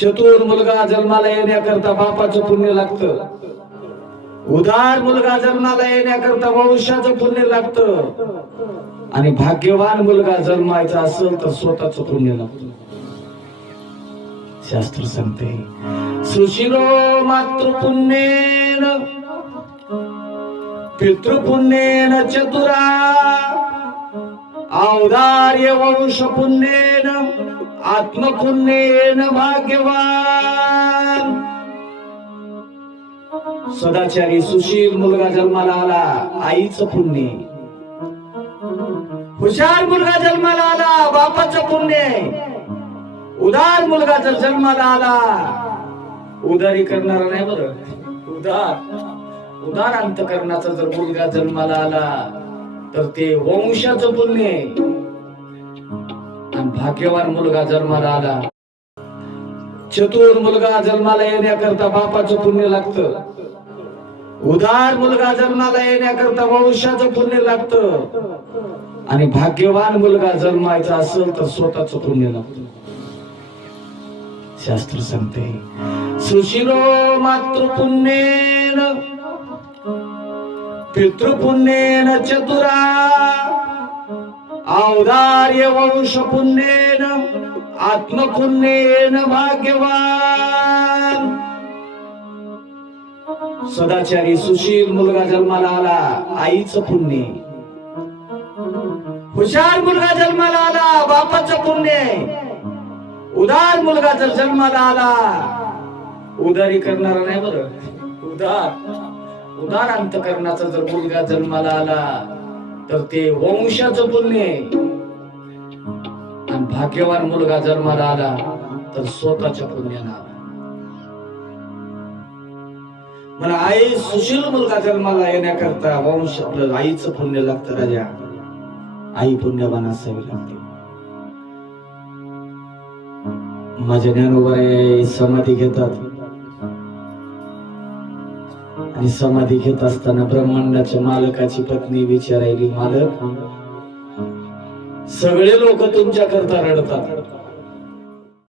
चतुर मुलगा जन्माला येण्याकरता बापाचं पुण्य लागतं. उदार मुलगा जन्माला येण्याकरता वंशाचं पुण्य लागतं. आणि भाग्यवान मुलगा जन्मायचा असेल तर स्वतःचं पुण्य लागतं. शास्त्र सांगते सुशीलो मातृपुण्येन पितृपुण्येन चतुरा औदार्य वंश पुण्येन आत्मपुण्येन भाग्यवान. सदाचारी सुशील मुलगा जन्माला आला आईचं पुण्य. हुशार मुलगा जन्माला आला बापाचं पुण्य. उदार मुलगा जर जन्माला आला, उदारी करणारा नाही बरं, उदार अंतकरणाचा जर मुलगा जन्माला आला तर ते वंशाचं पुण्य. आणि भाग्यवान मुलगा जन्माला आला. चतुर मुलगा जन्माला येण्याकरता बापाचं पुण्य लागतं. उदार मुलगा जन्माला येण्याकरता वंशाचं पुण्य लागतं. आणि भाग्यवान मुलगा जन्मायचा असेल तर स्वतःचं पुण्य लागतं. शास्त्र सांगते सुशीलो मातृपुण्येन पितृपुण्येन चतुरा औदार्य वंश पुण्येन आत्मपुण्येन भाग्यवान. सदाचारी सुशील मुलगा जन्माला आला आईचं पुण्य. हुशार मुलगा जन्माला आला बापाचं पुण्य. उदार मुलगा जर जन्माला आला, उदारी करणारा नाही बरं, उदार अंतकरणाचा जर मुलगा जन्माला आला तर ते वंशाचं पुण्य. आणि भाग्यवान मुलगा जन्माला आला तर स्वतःच्या पुण्याला आला. मला आई सुशील मुलगा जन्माला येण्याकरता वंश आपलं आईचं पुण्य लागतं. राजा आई पुण्यवान असावी लागते. माझ्या ज्ञानोबाई समाधी घेतात आणि समाधी घेत असताना ब्रह्मांडाच्या मालकाची पत्नी विचारायली, मालक सगळे लोक तुमच्या करता रडतात,